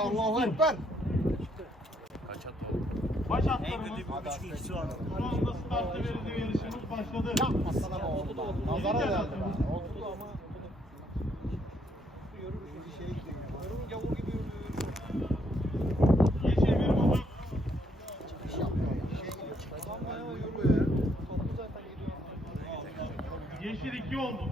Allahu Ekber. Baş atlarımız şu anda startta verildi ve yarışımız başladı. Aslanım oldu da. Nazara geldi be. Oldu ama. Yeşil bir bozuk. Yeşil iki oldu.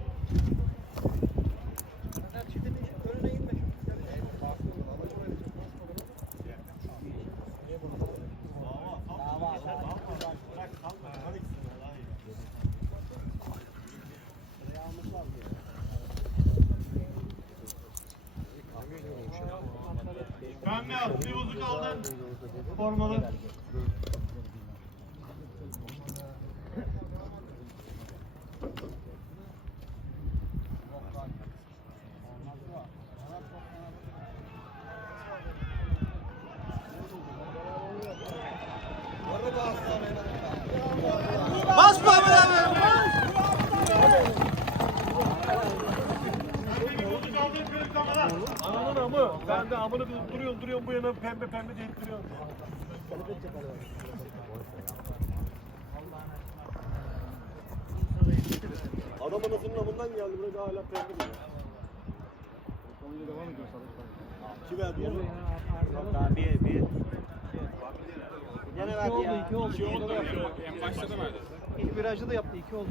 At, bir bozuk aldın. Formalı. Bas be abi. Pembe bir bozuk aldın, kırık kamalar. Ananın amı. Ben de amını duruyorum duruyorum bu yana pembe pembe deyip duruyorum. Adam anasının amından geldi buraya da hala pembe diyor. Kim verdi onu? Bir bir. Gene verdi ya. İki oldu, iki oldu. İlk virajda da yaptı, iki oldu.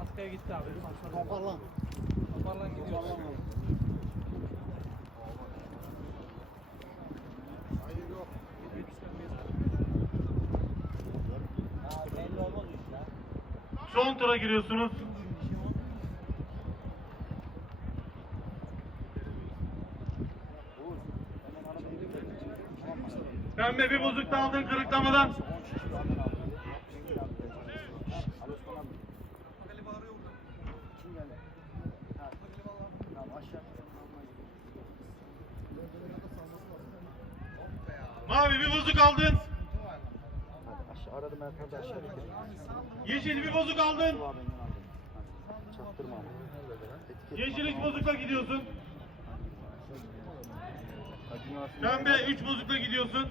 Arkaya gitti abi. Toparlan. Toparlan gidiyor. Son tura giriyorsunuz. Pembe bir bozuk da aldın kırıklamadan. Mavi bir bozuk aldın. Aradım aşağı indir. Yeşil bir bozuk aldın. Çaktırma. Yeşil üç bozukla gidiyorsun. Pembe üç bozukla gidiyorsun.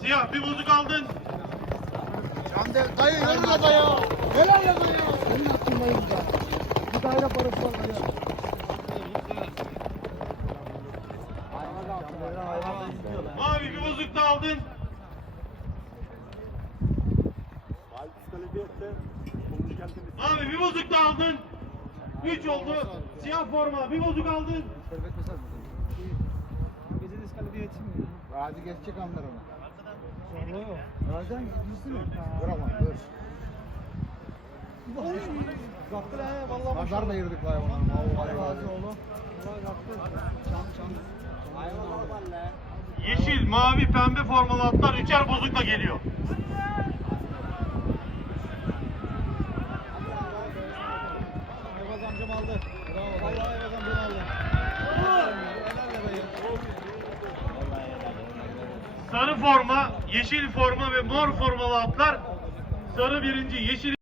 Siyah bir bozuk aldın. Can de dayı yanına dayı. Helal ya dayı. Senin hakkın dayımca. Bir daire parası var dayı. Mavi bir bozuk da aldın. Mavi bir bozuk da aldın. Üç oldu. Siyah forma bir bozuk aldın. Bizi diskalifiye etsin mi? Hadi geçecek anlar onu. Zorluyor. Racan gitmişsin mi? Dur ama dur. Kaptır he vallahi Pazar da yırdık vay ona. Allah razı oğlum. Allah kaptır. Çam çam. Yeşil, mavi, pembe formalı atlar üçer bozukla geliyor. Aldı. Bravo. Vallahi Ayvaz amcam aldı. Sarı forma, yeşil forma ve mor formalı atlar sarı birinci, yeşil